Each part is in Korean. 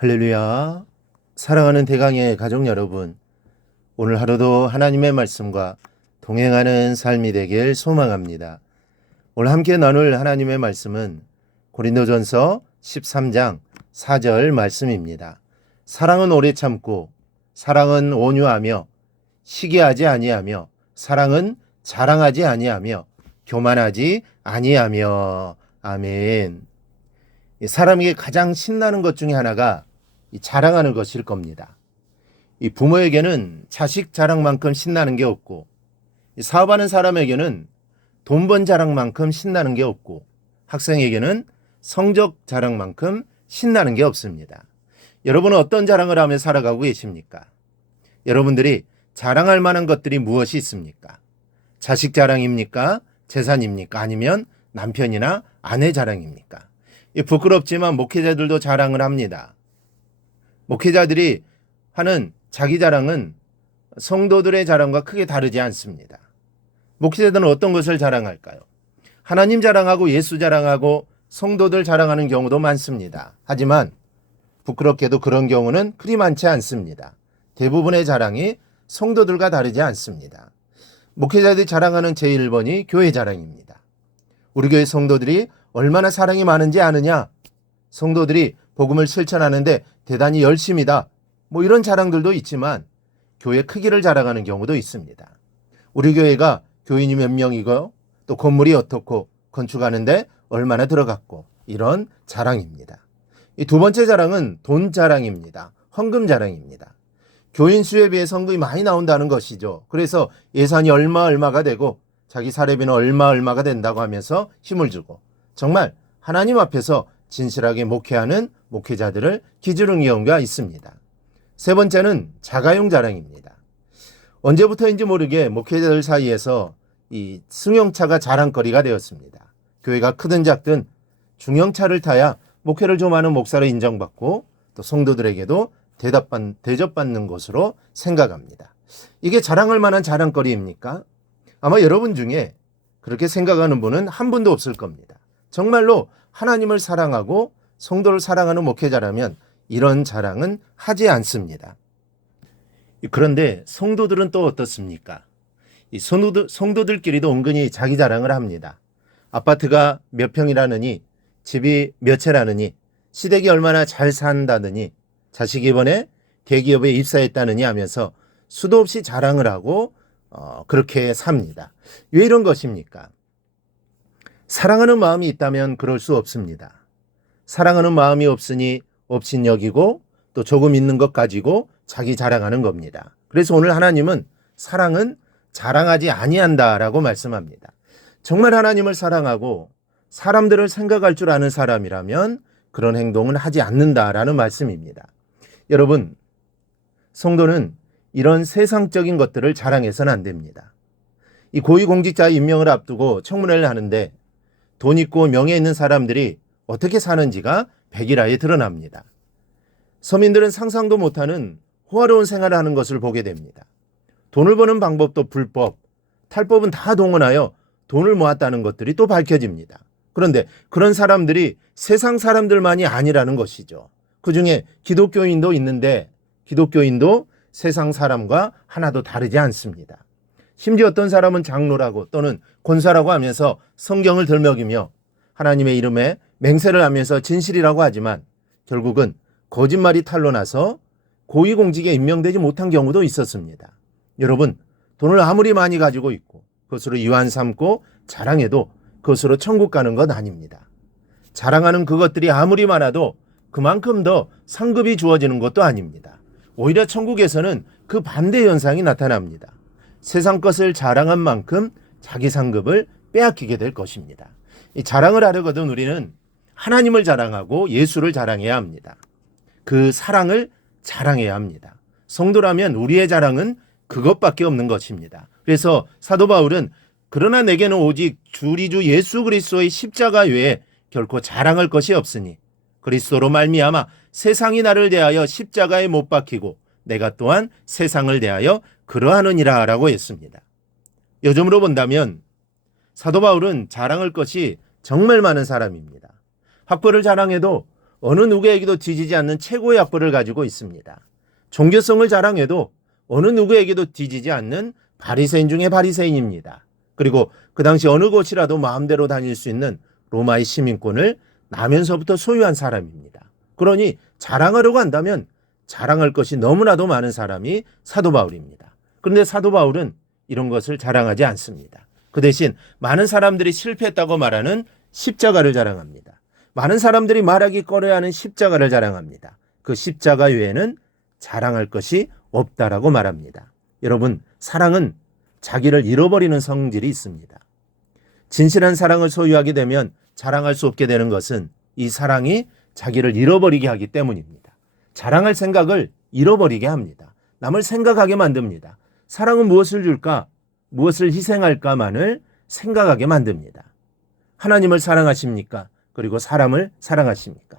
할렐루야. 사랑하는 대강의 가족 여러분, 오늘 하루도 하나님의 말씀과 동행하는 삶이 되길 소망합니다. 오늘 함께 나눌 하나님의 말씀은 고린도전서 13장 4절 말씀입니다. 사랑은 오래 참고 사랑은 온유하며 시기하지 아니하며 사랑은 자랑하지 아니하며 교만하지 아니하며. 아멘. 사람에게 가장 신나는 것 중에 하나가 자랑하는 것일 겁니다. 이 부모에게는 자식 자랑만큼 신나는 게 없고, 사업하는 사람에게는 돈 번 자랑만큼 신나는 게 없고, 학생에게는 성적 자랑만큼 신나는 게 없습니다. 여러분은 어떤 자랑을 하며 살아가고 계십니까? 여러분들이 자랑할 만한 것들이 무엇이 있습니까? 자식 자랑입니까? 재산입니까? 아니면 남편이나 아내 자랑입니까? 부끄럽지만 목회자들도 자랑을 합니다. 목회자들이 하는 자기 자랑은 성도들의 자랑과 크게 다르지 않습니다. 목회자들은 어떤 것을 자랑할까요? 하나님 자랑하고 예수 자랑하고 성도들 자랑하는 경우도 많습니다. 하지만 부끄럽게도 그런 경우는 그리 많지 않습니다. 대부분의 자랑이 성도들과 다르지 않습니다. 목회자들이 자랑하는 제1번이 교회 자랑입니다. 우리 교회 성도들이 얼마나 사랑이 많은지 아느냐? 성도들이 복음을 실천하는데 대단히 열심이다. 이런 자랑들도 있지만 교회 크기를 자랑하는 경우도 있습니다. 우리 교회가 교인이 몇 명이고 또 건물이 어떻고 건축하는데 얼마나 들어갔고 이런 자랑입니다. 이 두 번째 자랑은 돈 자랑입니다. 헌금 자랑입니다. 교인 수에 비해 헌금이 많이 나온다는 것이죠. 그래서 예산이 얼마가 되고 자기 사례비는 얼마가 된다고 하면서 힘을 주고 정말 하나님 앞에서 진실하게 목회하는 목회자들을 기준으로 경우가 있습니다. 세 번째는 자가용 자랑입니다. 언제부터인지 모르게 목회자들 사이에서 이 승용차가 자랑거리가 되었습니다. 교회가 크든 작든 중형차를 타야 목회를 좀 하는 목사로 인정받고 또 성도들에게도 대접받는 것으로 생각합니다. 이게 자랑할 만한 자랑거리입니까? 아마 여러분 중에 그렇게 생각하는 분은 한 분도 없을 겁니다. 정말로 하나님을 사랑하고 성도를 사랑하는 목회자라면 이런 자랑은 하지 않습니다. 그런데 성도들은 또 어떻습니까? 이 성도들끼리도 은근히 자기 자랑을 합니다. 아파트가 몇 평이라느니, 집이 몇 채라느니, 시댁이 얼마나 잘 산다느니, 자식이 이번에 대기업에 입사했다느니 하면서 수도 없이 자랑을 하고 그렇게 삽니다. 왜 이런 것입니까? 사랑하는 마음이 있다면 그럴 수 없습니다. 사랑하는 마음이 없으니 없인 여기고 또 조금 있는 것 가지고 자기 자랑하는 겁니다. 그래서 오늘 하나님은 사랑은 자랑하지 아니한다라고 말씀합니다. 정말 하나님을 사랑하고 사람들을 생각할 줄 아는 사람이라면 그런 행동은 하지 않는다라는 말씀입니다. 여러분, 성도는 이런 세상적인 것들을 자랑해서는 안 됩니다. 이 고위공직자의 임명을 앞두고 청문회를 하는데 돈 있고 명예 있는 사람들이 어떻게 사는지가 백일하에 드러납니다. 서민들은 상상도 못하는 호화로운 생활을 하는 것을 보게 됩니다. 돈을 버는 방법도 불법, 탈법은 다 동원하여 돈을 모았다는 것들이 또 밝혀집니다. 그런데 그런 사람들이 세상 사람들만이 아니라는 것이죠. 그중에 기독교인도 있는데 기독교인도 세상 사람과 하나도 다르지 않습니다. 심지어 어떤 사람은 장로라고 또는 권사라고 하면서 성경을 들먹이며 하나님의 이름에 맹세를 하면서 진실이라고 하지만 결국은 거짓말이 탄로나서 고위공직에 임명되지 못한 경우도 있었습니다. 여러분, 돈을 아무리 많이 가지고 있고 그것으로 이완 삼고 자랑해도 그것으로 천국 가는 것 아닙니다. 자랑하는 그것들이 아무리 많아도 그만큼 더 상급이 주어지는 것도 아닙니다. 오히려 천국에서는 그 반대 현상이 나타납니다. 세상 것을 자랑한 만큼 자기 상급을 빼앗기게 될 것입니다. 이 자랑을 하려거든 우리는 하나님을 자랑하고 예수를 자랑해야 합니다. 그 사랑을 자랑해야 합니다. 성도라면 우리의 자랑은 그것밖에 없는 것입니다. 그래서 사도 바울은 그러나 내게는 오직 우리 주 예수 그리스도의 십자가 외에 결코 자랑할 것이 없으니 그리스도로 말미암아 세상이 나를 대하여 십자가에 못 박히고 내가 또한 세상을 대하여 그러하느니라 라고 했습니다. 요즘으로 본다면 사도 바울은 자랑할 것이 정말 많은 사람입니다. 학벌을 자랑해도 어느 누구에게도 뒤지지 않는 최고의 악보를 가지고 있습니다. 종교성을 자랑해도 어느 누구에게도 뒤지지 않는 바리새인 중에 바리새인입니다. 그리고 그 당시 어느 곳이라도 마음대로 다닐 수 있는 로마의 시민권을 나면서부터 소유한 사람입니다. 그러니 자랑하려고 한다면 자랑할 것이 너무나도 많은 사람이 사도 바울입니다. 그런데 사도 바울은 이런 것을 자랑하지 않습니다. 그 대신 많은 사람들이 실패했다고 말하는 십자가를 자랑합니다. 많은 사람들이 말하기 꺼려하는 십자가를 자랑합니다. 그 십자가 외에는 자랑할 것이 없다라고 말합니다. 여러분, 사랑은 자기를 잃어버리는 성질이 있습니다. 진실한 사랑을 소유하게 되면 자랑할 수 없게 되는 것은 이 사랑이 자기를 잃어버리게 하기 때문입니다. 자랑할 생각을 잃어버리게 합니다. 남을 생각하게 만듭니다. 사랑은 무엇을 줄까? 무엇을 희생할까만을 생각하게 만듭니다. 하나님을 사랑하십니까? 그리고 사람을 사랑하십니까?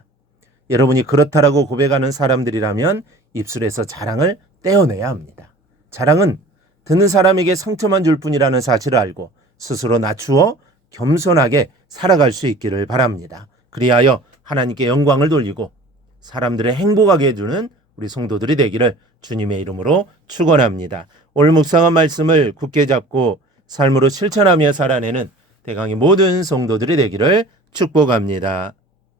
여러분이 그렇다라고 고백하는 사람들이라면 입술에서 자랑을 떼어내야 합니다. 자랑은 듣는 사람에게 상처만 줄 뿐이라는 사실을 알고 스스로 낮추어 겸손하게 살아갈 수 있기를 바랍니다. 그리하여 하나님께 영광을 돌리고 사람들을 행복하게 해주는 우리 성도들이 되기를 주님의 이름으로 축원합니다. 오늘 묵상한 말씀을 굳게 잡고 삶으로 실천하며 살아내는 대강의 모든 성도들이 되기를 축복합니다.